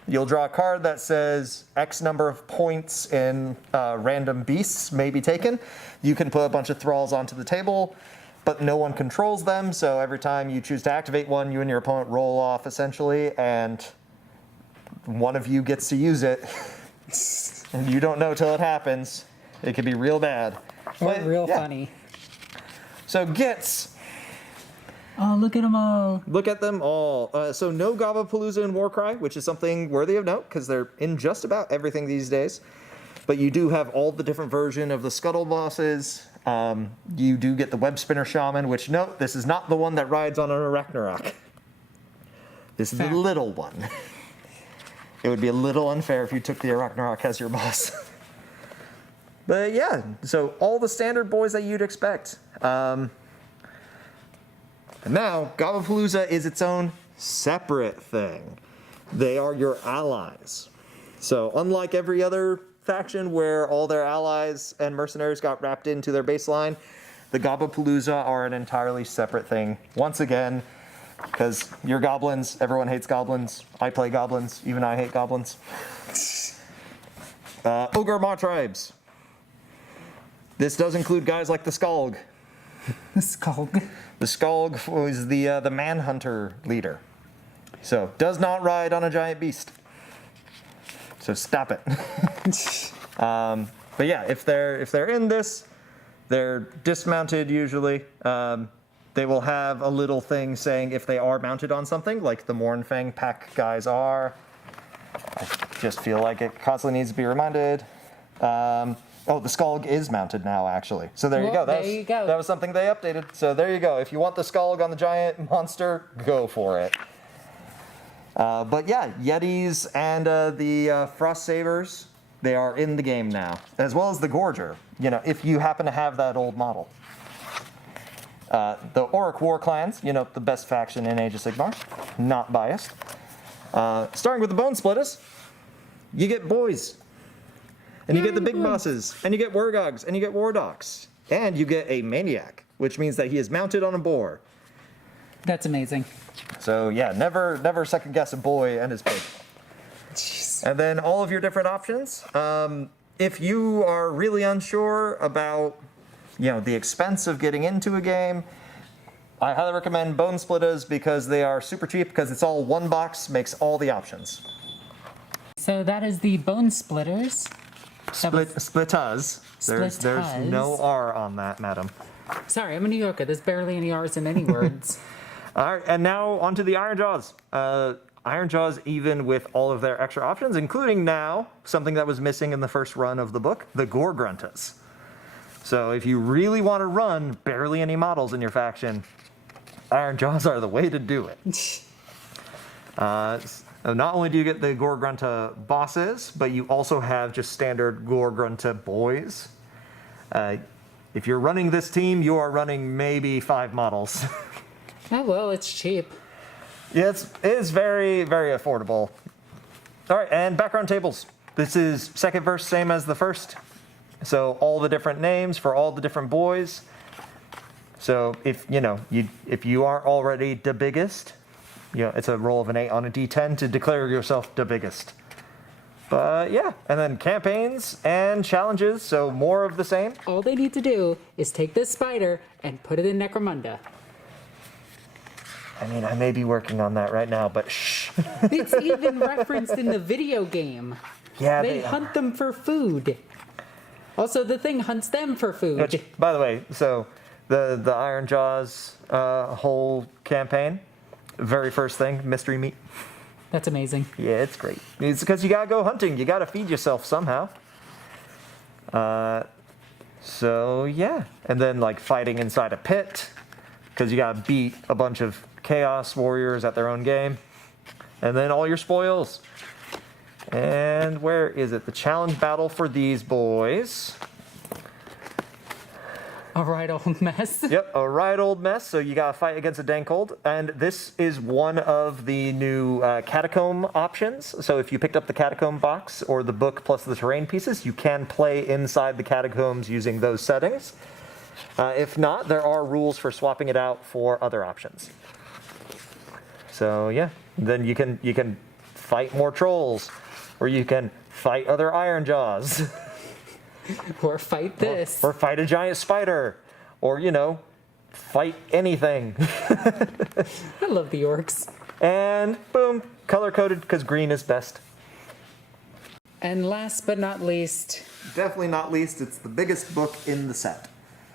You'll draw a card that says X number of points in random beasts may be taken. You can put a bunch of Thralls onto the table, but no one controls them, so every time you choose to activate one, you and your opponent roll off, essentially, and one of you gets to use it, and you don't know till it happens. It can be real bad. Or real funny. So Gits. Oh, look at them all. Look at them all. So no Gobapalooza in Warcry, which is something worthy of note because they're in just about everything these days. But you do have all the different version of the Scuttle bosses. You do get the Web Spinner Shaman, which, note, this is not the one that rides on an Arachnorak. This is the little one. It would be a little unfair if you took the Arachnorak as your boss. But yeah, so all the standard boys that you'd expect. And now, Gobapalooza is its own separate thing. They are your allies. So unlike every other faction where all their allies and mercenaries got wrapped into their baseline, the Gobapalooza are an entirely separate thing. Once again, because you're goblins, everyone hates goblins. I play goblins, even I hate goblins. Ogre Maw Tribes. This does include guys like the Skalg. The Skalg. The Skalg was the Manhunter leader. So, does not ride on a giant beast. So stop it. But yeah, if they're in this, they're dismounted usually. They will have a little thing saying if they are mounted on something, like the Mournfang pack guys are. I just feel like it constantly needs to be reminded. Oh, the Skalg is mounted now, actually. So there you go. That was something they updated. So there you go. If you want the Skalg on the giant monster, go for it. But yeah, Yetis and the Frost Sabers, they are in the game now, as well as the Gorger, if you happen to have that old model. The Orc War Clans, the best faction in Age of Sigmar, not biased. Starting with the Bone Splitters, you get boys. And you get the big bosses, and you get Wargogs, and you get Wardogs. And you get a Maniac, which means that he is mounted on a boar. That's amazing. So yeah, never second guess a boy and his pig. Jeez. And then all of your different options. If you are really unsure about, the expense of getting into a game, I highly recommend Bone Splitters because they are super cheap because it's all one box, makes all the options. So that is the Bone Splitters. Splitters. There's no R on that, madam. Sorry, I'm a New Yorker. There's barely any R's in any words. All right, and now onto the Iron Jaws. Iron Jaws, even with all of their extra options, including now something that was missing in the first run of the book, the Gore Gruntas. So if you really want to run barely any models in your faction, Iron Jaws are the way to do it. Not only do you get the Gore Grunta bosses, but you also have just standard Gore Grunta boys. If you're running this team, you are running maybe 5 models. Oh, well, it's cheap. Yeah, it is very, very affordable. All right, and background tables. This is second verse, same as the first. So all the different names for all the different boys. So if you aren't already the biggest, it's a roll of an 8 on a d10 to declare yourself the biggest. But yeah, and then campaigns and challenges, so more of the same. All they need to do is take this spider and put it in Necromunda. I mean, I may be working on that right now, but shh. It's even referenced in the video game. Yeah, They hunt them for food. Also, the thing hunts them for food. Which, by the way, so the Iron Jaws whole campaign, very first thing, mystery meat. That's amazing. Yeah, it's great. It's because you gotta go hunting. You gotta feed yourself somehow. So yeah, and then like fighting inside a pit because you gotta beat a bunch of Chaos Warriors at their own game, and then all your spoils. And where is it? The challenge battle for these boys. A right old mess. Yep, a right old mess. So you gotta fight against a Dankhold, and this is one of the new catacomb options. So if you picked up the catacomb box or the book plus the terrain pieces, you can play inside the catacombs using those settings. If not, there are rules for swapping it out for other options. So yeah, then you can fight more trolls, or you can fight other Iron Jaws. Or fight this. Or fight a giant spider. Or, fight anything. I love the Orks. And boom, color-coded because green is best. And last but not least... Definitely not least, it's the biggest book in the set.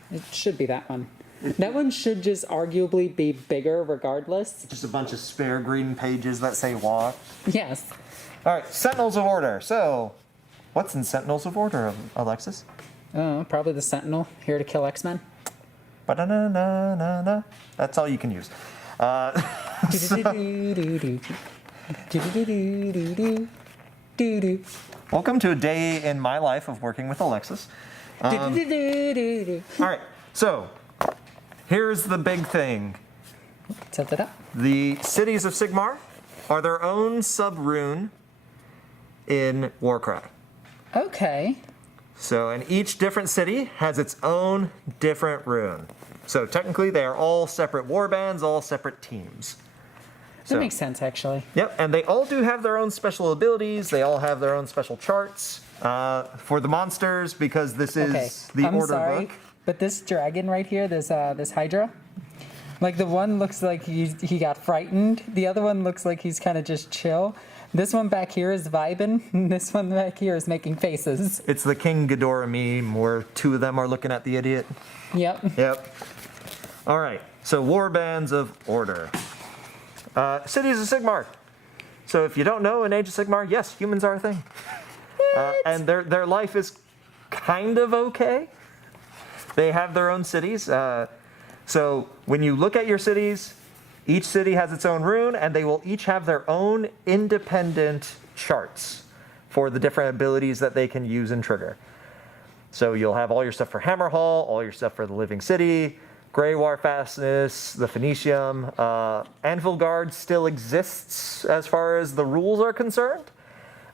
It should be that one. That one should just arguably be bigger regardless. Just a bunch of spare green pages that say WA. Yes. All right, Sentinels of Order. So, what's in Sentinels of Order, Alexis? Oh, probably the Sentinel, here to kill X-Men. Ba-da-na-na-na-na. That's all you can use. Welcome to a day in my life of working with Alexis. All right, so here's the big thing. Tilt it up. The cities of Sigmar are their own sub-rune in Warcry. Okay. So, and each different city has its own different rune. So technically they are all separate warbands, all separate teams. That makes sense, actually. Yep, and they all do have their own special abilities. They all have their own special charts for the monsters, because this is the Order book. But this dragon right here, this Hydra, like the one looks like he got frightened. The other one looks like he's kind of just chill. This one back here is vibing, and this one back here is making faces. It's the King Ghidorah meme where two of them are looking at the idiot. Yep. Yep. All right, so warbands of Order. Cities of Sigmar. So if you don't know, in Age of Sigmar, yes, humans are a thing. And their life is kind of okay. They have their own cities. So when you look at your cities, each city has its own rune, and they will each have their own independent charts for the different abilities that they can use and trigger. So you'll have all your stuff for Hammerhall, all your stuff for the Living City, Grey War Fastness, the Phoenicium. Anvil Guard still exists as far as the rules are concerned.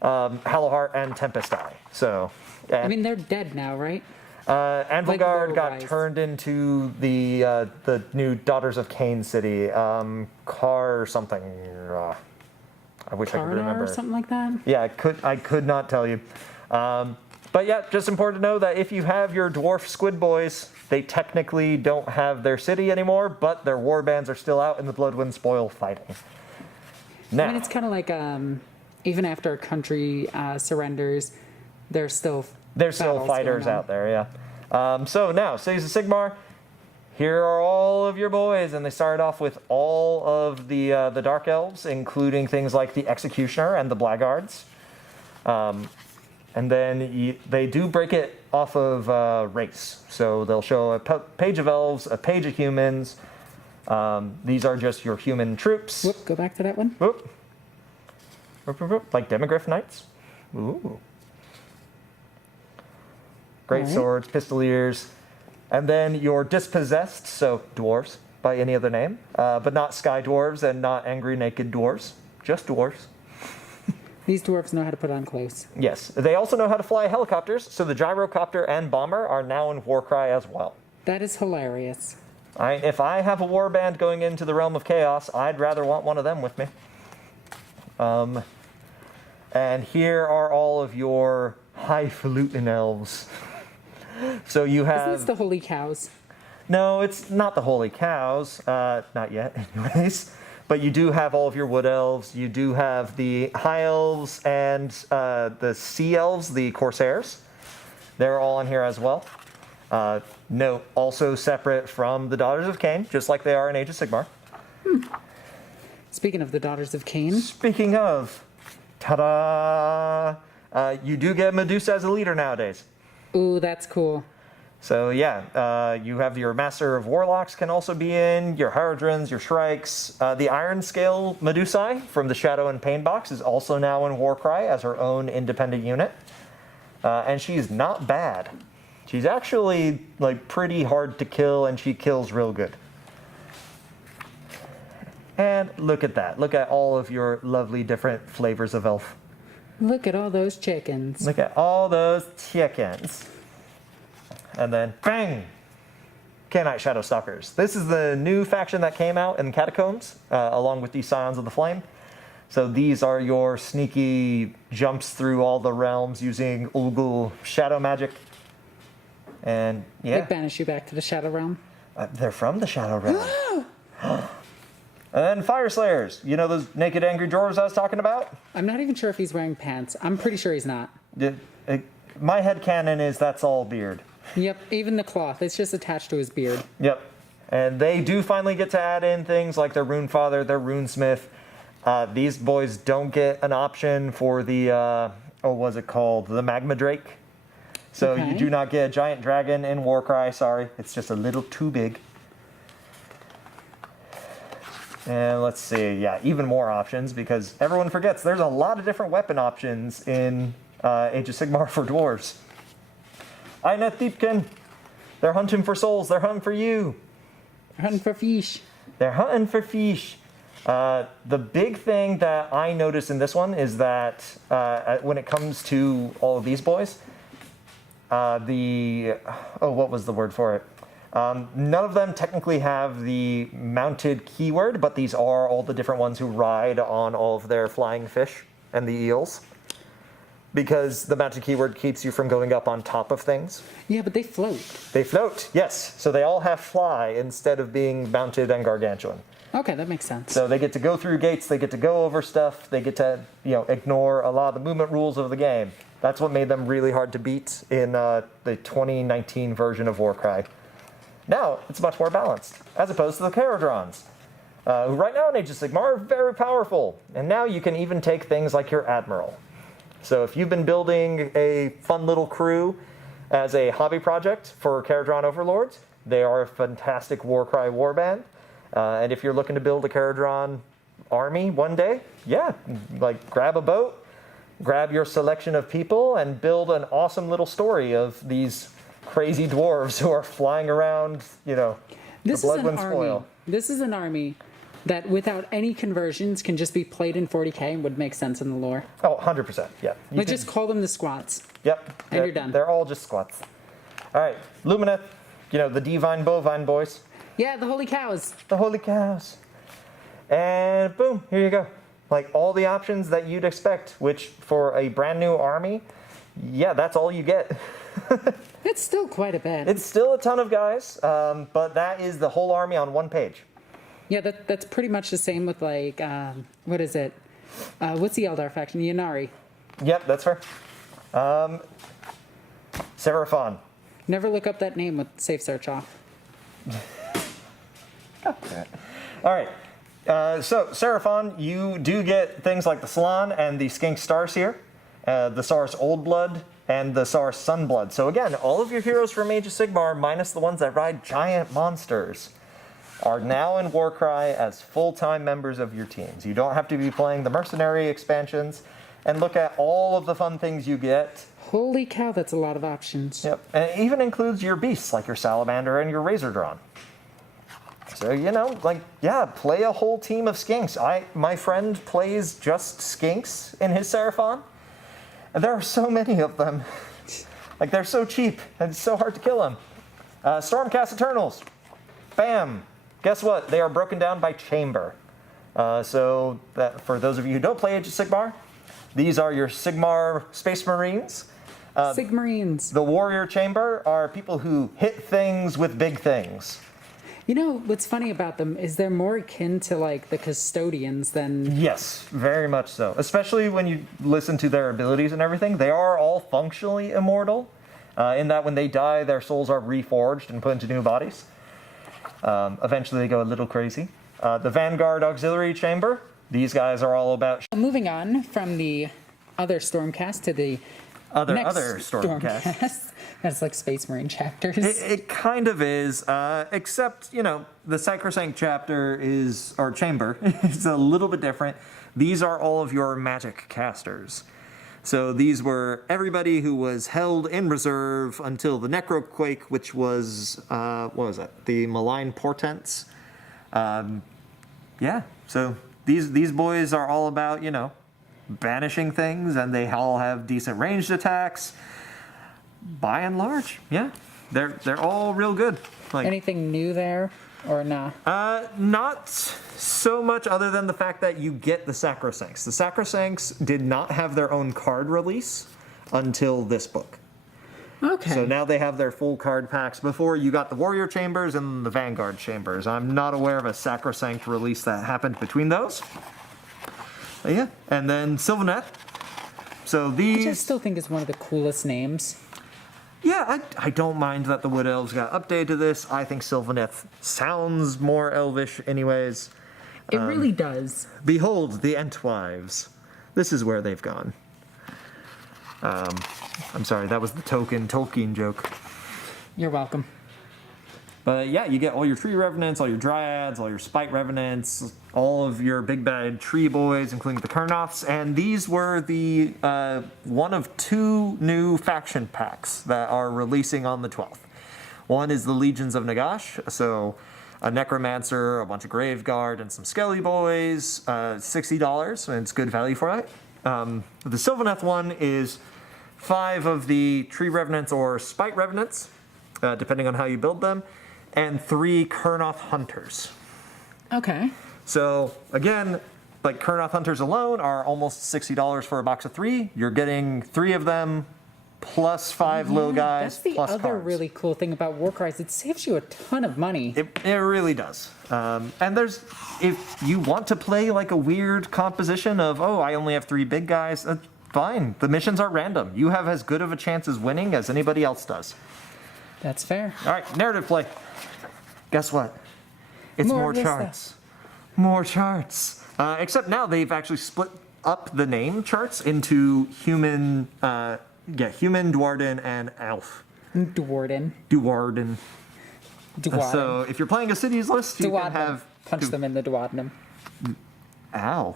Hallowheart and Tempest Eye. So, I mean, they're dead now, right? Anvilgard got lore-wise. turned into the new Daughters of Cain city, Car or something. I wish I could Karnar remember. or something like that? Yeah, I could not tell you. But yeah, just important to know that if you have your dwarf squid boys, they technically don't have their city anymore, but their war bands are still out in the Bloodwind Spoil fighting. Now, I mean, it's kind of like even after a country surrenders, there's still battles fighters going on. out there, yeah. So now, Cities of Sigmar, here are all of your boys, and they start off with all of the Dark Elves, including things like the Executioner and the Blackguards. And then they do break it off of race. So they'll show a page of elves, a page of humans. These are just your human troops. Whoop, go back to that one. Whoop. Whoop, whoop, whoop. Like Demogryph Knights. Ooh. Great All right. swords, pistoliers. And then your dispossessed, so dwarves by any other name, but not sky dwarves and not angry naked dwarves, just dwarves. These dwarves know how to put on clothes. Yes, they also know how to fly helicopters, so the gyrocopter and bomber are now in Warcry as well. That is hilarious. If I have a warband going into the realm of chaos, I'd rather want one of them with me. And here are all of your highfalutin elves. So you have... Isn't this the holy cows? No, it's not the holy cows. Not yet, anyways. But you do have all of your wood elves. You do have the high elves and the sea elves, the corsairs. They're all in here as well. No, also separate from the Daughters of Cain, just like they are in Age of Sigmar. Speaking of the Daughters of Cain, Speaking of, ta-da! You do get Medusa as a leader nowadays. ooh, that's cool. So yeah, you have your Master of Warlocks can also be in, your Haradrins, your Shrikes. The Iron Scale Medusae from the Shadow and Pain box is also now in Warcry as her own independent unit. And she's not bad. She's actually like pretty hard to kill, and she kills real good. And look at that. Look at all of your lovely different flavors of elf. Look at all those chickens. Look at all those chickens. And then, bang! Canite Shadow Stalkers. This is the new faction that came out in Catacombs, along with the Scions of the Flame. So these are your sneaky jumps through all the realms using Ulgul shadow magic. And They yeah, banish you back to the Shadow Realm. they're from the Shadow Realm. And then Fire Slayers. You know those naked angry dwarves I was talking about? I'm not even sure if he's wearing pants. I'm pretty sure he's not. My headcanon is that's all beard. Yep, even the cloth. It's just attached to his beard. Yep. And they do finally get to add in things like their Rune Father, their Runesmith. These boys don't get an option for the, what's it called? The Magma Drake. So Okay. you do not get a giant dragon in Warcry, sorry. It's just a little too big. And let's see, yeah, even more options because everyone forgets there's a lot of different weapon options in Age of Sigmar for dwarves. Eineth Deepkin, they're hunting for souls, they're hunting for you. Hunting for fish. They're hunting for fish. The big thing that I noticed in this one is that when it comes to all of these boys, what was the word for it? None of them technically have the mounted keyword, but these are all the different ones who ride on all of their flying fish and the eels. Because the mounted keyword keeps you from going up on top of things. Yeah, but they float. They float, yes. So they all have fly instead of being mounted and gargantuan. Okay, that makes sense. So they get to go through gates, they get to go over stuff, they get to, ignore a lot of the movement rules of the game. That's what made them really hard to beat in the 2019 version of Warcry. Now, it's much more balanced, as opposed to the Caradrons, who right now in Age of Sigmar are very powerful. And now you can even take things like your Admiral. So if you've been building a fun little crew as a hobby project for Caradron Overlords, they are a fantastic Warcry warband. And if you're looking to build a Caradron army one day, yeah, like grab a boat, grab your selection of people, and build an awesome little story of these crazy dwarves who are flying around, the This is an Bloodwind army. Spoil. This is an army that without any conversions can just be played in 40k and would make sense in the lore. Oh, 100%. Yeah. Like, just call them the squats. Yep. And you're done. They're all just squats. All right. Lumineth, the divine bovine boys. Yeah, the holy cows. The holy cows. And boom, here you go. Like all the options that you'd expect, which for a brand new army, yeah, that's all you get. It's still quite a bit. It's still a ton of guys, but that is the whole army on one page. Yeah, that's pretty much the same with, like, what is it? What's the Eldar faction? Yanari. Yep, that's fair. Seraphon. Never look up that name with safe search off. Okay. All right. So, Seraphon, you do get things like the Salon and the Skink Stars here, the Saurus Old Blood, and the Saurus Sunblood. So again, all of your heroes from Age of Sigmar, minus the ones that ride giant monsters, are now in Warcry as full-time members of your teams. You don't have to be playing the Mercenary expansions, and look at all of the fun things you get. Holy cow, that's a lot of options. Yep, and it even includes your beasts, like your Salamander and your Razordron. So, play a whole team of skinks. My friend plays just skinks in his Seraphon, and there are so many of them. Like, they're so cheap, and it's so hard to kill them. Stormcast Eternals. Bam! Guess what? They are broken down by chamber. So, that for those of you who don't play Age of Sigmar, these are your Sigmar Space Marines. Sigmarines. The Warrior Chamber are people who hit things with big things. You know, what's funny about them is they're more akin to, like, the Custodians than... Yes, very much so. Especially when you listen to their abilities and everything. They are all functionally immortal, in that when they die, their souls are reforged and put into new bodies. Eventually they go a little crazy. The Vanguard Auxiliary Chamber, these guys are all about... Moving on from the other Stormcast to the Other next Stormcast. That's like Space Marine chapters. It kind of is, except, the Sacrosanct chapter chamber is a little bit different. These are all of your magic casters. So these were everybody who was held in reserve until the Necroquake, which was, what was that? The Malign Portents. So these boys are all about, banishing things, and they all have decent ranged attacks. By and large, yeah, they're all real good. Like, anything new there, or nah? Not so much, other than the fact that you get the Sacrosancts. The Sacrosancts did not have their own card release until this book. Okay. So now they have their full card packs. Before, you got the Warrior Chambers and the Vanguard Chambers. I'm not aware of a Sacrosanct release that happened between those. But yeah, and then Sylvaneth. So these... Which I still think is one of the coolest names. Yeah, I don't mind that the Wood Elves got updated to this. I think Sylvaneth sounds more elvish anyways. It really does. Behold the Entwives. This is where they've gone. I'm sorry, that was the token Tolkien joke. You're welcome. But yeah, you get all your Tree Revenants, all your Dryads, all your Spite Revenants, all of your big bad tree boys, including the Kurnoths, and these were the one of two new faction packs that are releasing on the 12th. One is the Legions of Nagash, so a Necromancer, a bunch of Graveguard, and some Skelly Boys, $60, and it's good value for it. The Sylvaneth one is 5 of the Tree Revenants or Spite Revenants, depending on how you build them, and 3 Kurnoth Hunters. Okay. So, again, like Kurnoth Hunters alone are almost $60 for a box of 3. You're getting 3 of them, plus 5 little guys, That's the plus other cards. really cool thing about Warcry is it saves you a ton of money. It really does. And there's, if you want to play like a weird composition of, I only have 3 big guys, that's fine. The missions are random. You have as good of a chance as winning as anybody else does. That's fair. All right, narrative play. Guess what? It's more charts. More charts. Except now they've actually split up the name charts into human, human, Dwarden, and elf. Dwarden. So if you're playing a cities list, you can have... Punch them in the duodenum. Ow.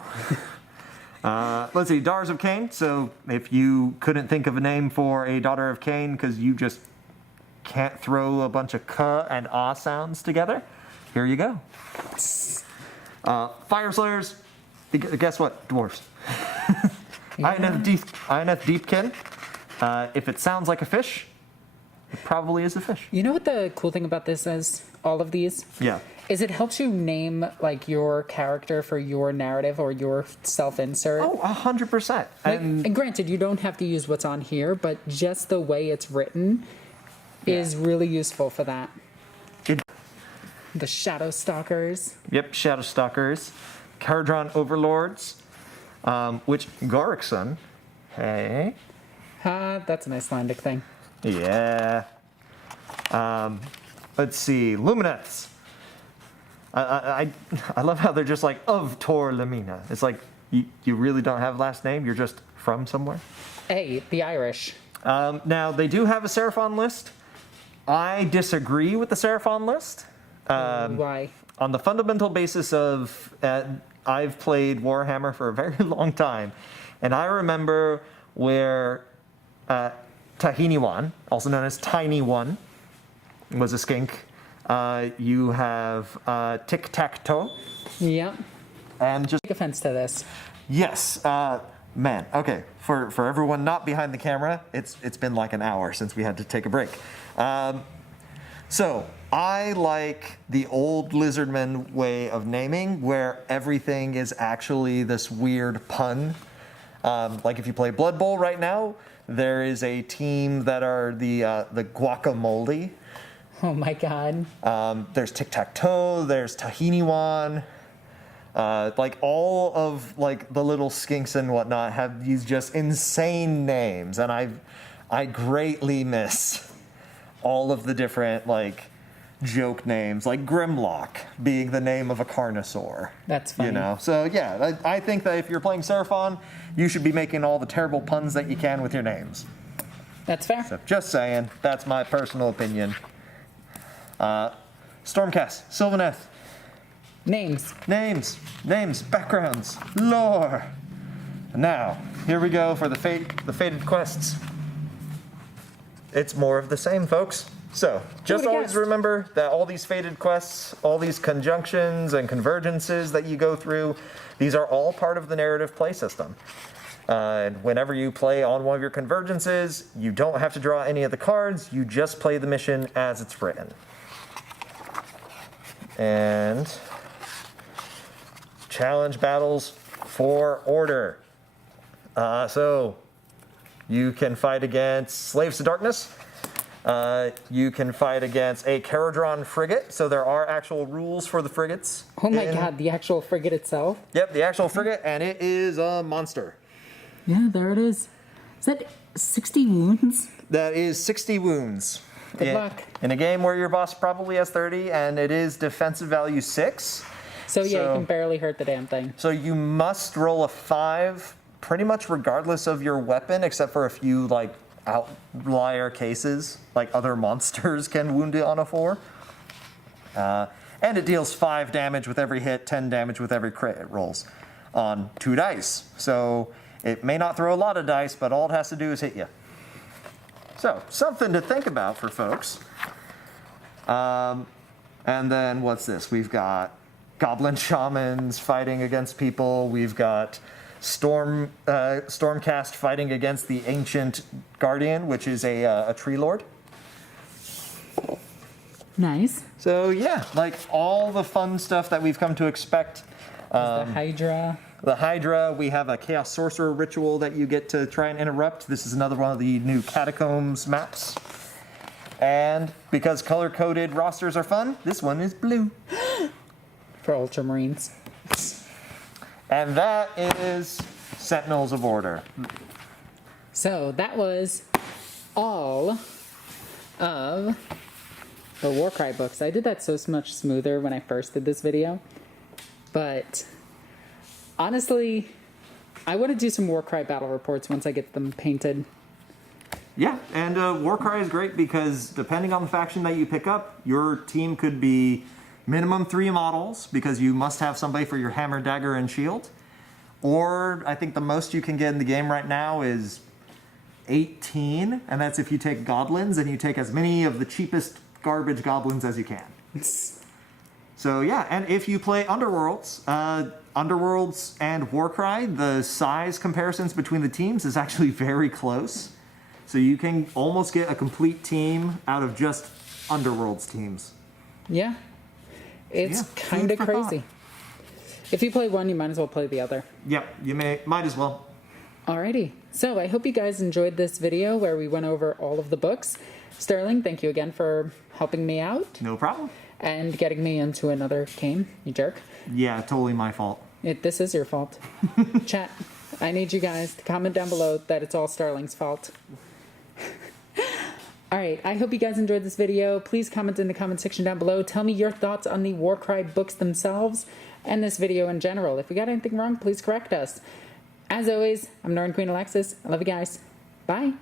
Let's see, Daughters of Cain. So if you couldn't think of a name for a Daughter of Cain because you just can't throw a bunch of k and ah sounds together, here you go. Fire Slayers, guess what? Dwarves. INF Deepkin. If it sounds like a fish, it probably is a fish. You know what the cool thing about this is? All of these? Yeah. Is it helps you name like your character for your narrative or your self-insert. Oh, 100%. And granted, you don't have to use what's on here, but just the way it's written is really useful for that. The Shadow Stalkers. Yep, Shadow Stalkers. Caradron Overlords, which Garrickson, hey. That's a nice Landic thing. Yeah. Let's see, Lumineths. I love how they're just like, of Tor Lamina. It's like, you really don't have a last name, you're just from somewhere. Hey, the Irish. Now, they do have a Seraphon list. I disagree with the Seraphon list. Why? On the fundamental basis of, I've played Warhammer for a very long time, and I remember where Tahini One, also known as Tiny One, was a skink. You have Tic Tac Toe. Yep. And just Take offense to this. yes, man. Okay, for everyone not behind the camera, it's been like an hour since we had to take a break. So I like the old Lizardman way of naming, where everything is actually this weird pun. Like if you play Blood Bowl right now, there is a team that are the Guacamole. Oh my god. There's Tic Tac Toe. There's Tahini Wan. Like all of like the little skinks and whatnot have these just insane names, and I greatly miss all of the different like joke names, like Grimlock being the name of a Carnosaur. That's funny. You know, so yeah, I think that if you're playing Seraphon, you should be making all the terrible puns that you can with your names. That's fair. So just saying, that's my personal opinion. Stormcast, Sylvaneth. Names, backgrounds, lore. Now, here we go for the fated quests. It's more of the same, folks. So, just always remember that all these fated quests, all these conjunctions and convergences that you go through, these are all part of the narrative play system. And whenever you play on one of your convergences, you don't have to draw any of the cards, you just play the mission as it's written. And challenge battles for order. So you can fight against Slaves to Darkness. You can fight against a Caradron frigate. So there are actual rules for the frigates. Oh my god, the actual frigate itself? Yep, the actual frigate, and it is a monster. Yeah, there it is. Is that 60 wounds? That is 60 wounds. Good luck. In a game where your boss probably has 30, and it is defensive value 6. So yeah, you can barely hurt the damn thing. So you must roll a 5 pretty much regardless of your weapon, except for a few like outlier cases, like other monsters can wound it on a 4. And it deals 5 damage with every hit, 10 damage with every crit it rolls on 2 dice. So it may not throw a lot of dice, but all it has to do is hit you. So, something to think about for folks. And then, what's this? We've got Goblin Shamans fighting against people. We've got Stormcast fighting against the Ancient Guardian, which is a Tree Lord. Nice. So, yeah, like all the fun stuff that we've come to expect. The Hydra. The Hydra, we have a Chaos Sorcerer ritual that you get to try and interrupt. This is another one of the new Catacombs maps. And because color-coded rosters are fun, this one is blue. For Ultramarines. And that is Sentinels of Order. So that was all of the Warcry books. I did that so much smoother when I first did this video. But honestly, I want to do some Warcry battle reports once I get them painted. Yeah, and Warcry is great because depending on the faction that you pick up, your team could be minimum 3 models because you must have somebody for your hammer, dagger, and shield. Or I think the most you can get in the game right now is 18, and that's if you take goblins and you take as many of the cheapest garbage goblins as you can. So yeah, and if you play Underworlds, Underworlds and Warcry, the size comparisons between the teams is actually very close. So you can almost get a complete team out of just Underworlds teams. Yeah. It's kind of crazy. If you play one, you might as well play the other. Yep, you might as well. Alrighty. So I hope you guys enjoyed this video where we went over all of the books. Sterling, thank you again for helping me out. No problem. And getting me into another game, you jerk. Yeah, totally my fault. This is your fault. Chat, I need you guys to comment down below that it's all Sterling's fault. Alright, I hope you guys enjoyed this video. Please comment in the comment section down below. Tell me your thoughts on the Warcry books themselves and this video in general. If we got anything wrong, please correct us. As always, I'm NornQueenAlexis. I love you guys. Bye.